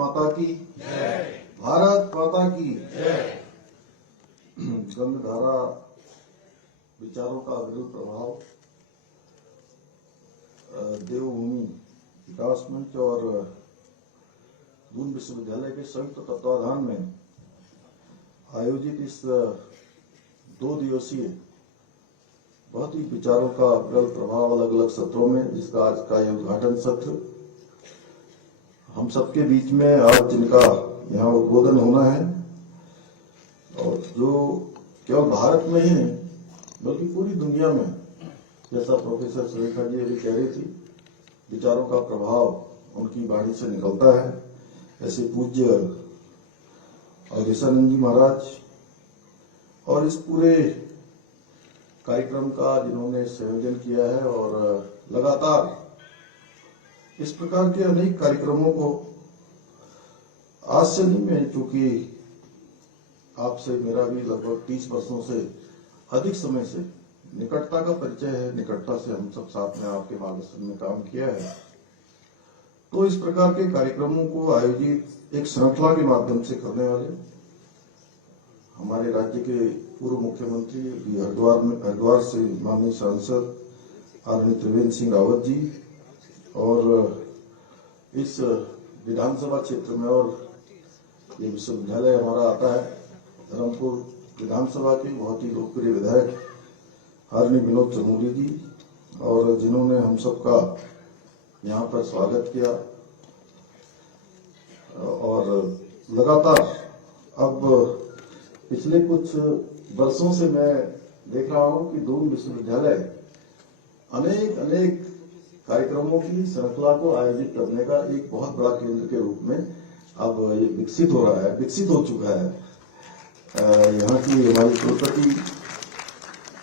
माता की जय। भारत माता की जय। गंगधारा विचारों का विरुद्ध प्रभाव देवभूमि विकास मंच और दून विश्वविद्यालय के संयुक्त तत्वाधान में आयोजित इस 2 दिवसीय बहुत ही विचारों का विरल प्रभाव अलग अलग सत्रों में, जिसका आज का ये उद्घाटन सत्र हम सबके बीच में आज जिनका यहाँ उद्बोधन होना है, और जो केवल भारत में ही नहीं बल्कि पूरी दुनिया में, जैसा प्रोफेसर सुरेखा जी अभी कह रही थी, विचारों का प्रभाव उनकी वाणी से निकलता है। ऐसे पूज्य अवधेशानंद जी महाराज और इस पूरे कार्यक्रम का जिन्होंने संयोजन किया है और लगातार इस प्रकार के अनेक कार्यक्रमों को आज से नहीं, मैं चूंकि आपसे मेरा भी लगभग 30 वर्षों से अधिक समय से निकटता का परिचय है, निकटता से हम सब साथ में आपके मार्गदर्शन में काम किया है, तो इस प्रकार के कार्यक्रमों को आयोजित एक श्रृंखला के माध्यम से करने वाले हमारे राज्य के पूर्व मुख्यमंत्री हरिद्वार से माननीय सांसद आदरणीय त्रिवेंद्र सिंह रावत जी, और इस विधानसभा क्षेत्र में और ये विश्वविद्यालय हमारा आता है धर्मपुर विधानसभा के बहुत ही लोकप्रिय विधायक आदरणीय विनोद चमोली जी, और जिन्होंने हम सबका यहाँ पर स्वागत किया। और लगातार अब पिछले कुछ वर्षों से मैं देख रहा हूँ कि दून विश्वविद्यालय अनेक कार्यक्रमों की श्रृंखला को आयोजित करने का एक बहुत बड़ा केंद्र के रूप में अब ये विकसित हो रहा है, विकसित हो चुका है। यहाँ की हमारी कुलपति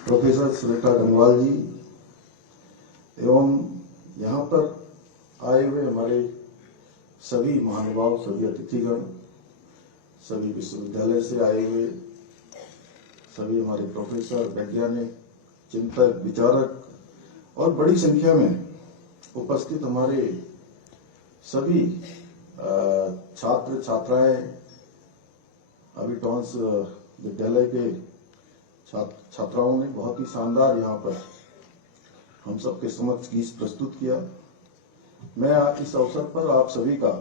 प्रोफेसर सुरेखा गंगवाल जी एवं यहाँ पर आए हुए हमारे सभी महानुभाव, सभी अतिथिगण, सभी विश्वविद्यालय से आए हुए सभी हमारे प्रोफेसर, वैज्ञानिक, चिंतक, विचारक और बड़ी संख्या में उपस्थित हमारे सभी छात्र छात्राएं, अभी टॉन्स विद्यालय के छात्राओं ने बहुत ही शानदार यहाँ पर हम सबके समक्ष गीत प्रस्तुत किया। मैं इस अवसर पर आप सभी का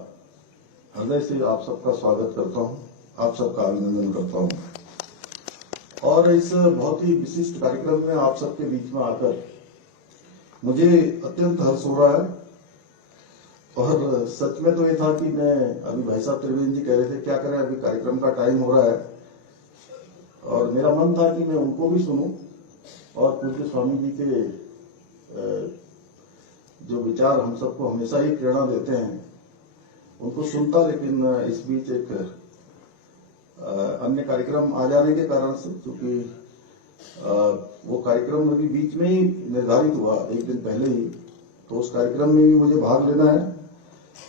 हृदय से आप सबका स्वागत करता हूँ, आप सबका अभिनंदन करता हूँ, और इस बहुत ही विशिष्ट कार्यक्रम में आप सबके बीच में आकर मुझे अत्यंत हर्ष हो रहा है। और सच में तो ये था कि मैं अभी भाई साहब त्रिवेंद्र जी कह रहे थे क्या करें, अभी कार्यक्रम का टाइम हो रहा है, और मेरा मन था कि मैं उनको भी सुनूं और पूज्य स्वामी जी के जो विचार हम सबको हमेशा ही प्रेरणा देते हैं उनको सुनता, लेकिन इस बीच एक अन्य कार्यक्रम आ जाने के कारण से, क्योंकि वो कार्यक्रम अभी बीच में ही निर्धारित हुआ एक दिन पहले ही, तो उस कार्यक्रम में भी मुझे भाग लेना है,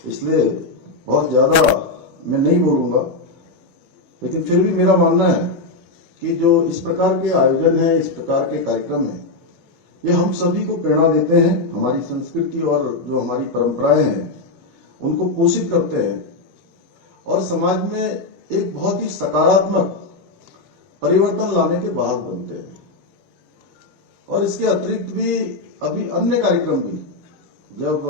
इसलिए बहुत ज्यादा मैं नहीं बोलूंगा। लेकिन फिर भी मेरा मानना है कि जो इस प्रकार के आयोजन है, इस प्रकार के कार्यक्रम है, ये हम सभी को प्रेरणा देते हैं, हमारी संस्कृति और जो हमारी परंपराएं हैं उनको पोषित करते हैं और समाज में एक बहुत ही सकारात्मक परिवर्तन लाने के वाहक बनते हैं। और इसके अतिरिक्त भी अभी अन्य कार्यक्रम भी, जब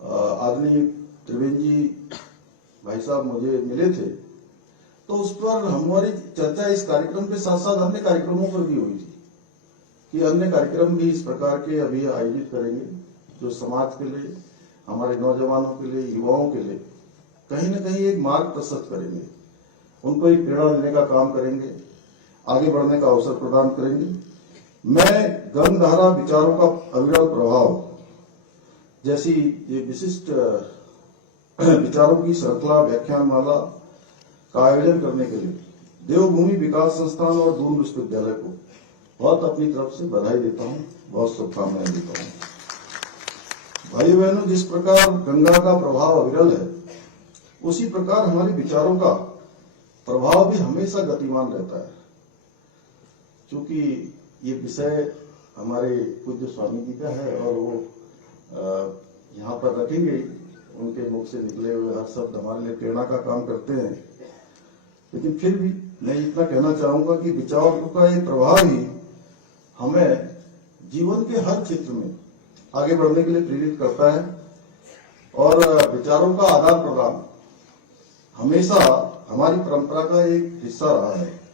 आदरणीय त्रिवेंद्र जी भाई साहब मुझे मिले थे तो उस पर हमारी चर्चा इस कार्यक्रम के साथ साथ अन्य कार्यक्रमों पर भी हुई थी कि अन्य कार्यक्रम भी इस प्रकार के अभी आयोजित करेंगे जो समाज के लिए, हमारे नौजवानों के लिए, युवाओं के लिए कहीं न कहीं एक मार्ग प्रशस्त करेंगे, उनको एक प्रेरणा देने का काम करेंगे, आगे बढ़ने का अवसर प्रदान करेंगे। मैं गंगधारा विचारों का अविरल प्रभाव जैसी ये विशिष्ट विचारों की श्रृंखला व्याख्यानमाला का आयोजन करने के लिए देवभूमि विकास संस्थान और दून विश्वविद्यालय को बहुत अपनी तरफ से बधाई देता हूँ, बहुत शुभकामनाएं देता हूँ। भाई बहनों, जिस प्रकार गंगा का प्रभाव अविरल है, उसी प्रकार हमारे विचारों का प्रभाव भी हमेशा गतिमान रहता है। क्योंकि ये विषय हमारे पूज्य स्वामी जी का है और वो यहाँ पर रखेंगे उनके मुख से निकले हुए हर शब्द हमारे लिए प्रेरणा का काम करते हैं। लेकिन फिर भी मैं इतना कहना चाहूंगा कि विचारों का ये प्रभाव ही हमें जीवन के हर क्षेत्र में आगे बढ़ने के लिए प्रेरित करता है और विचारों का आदान प्रदान हमेशा हमारी परंपरा का एक हिस्सा रहा है।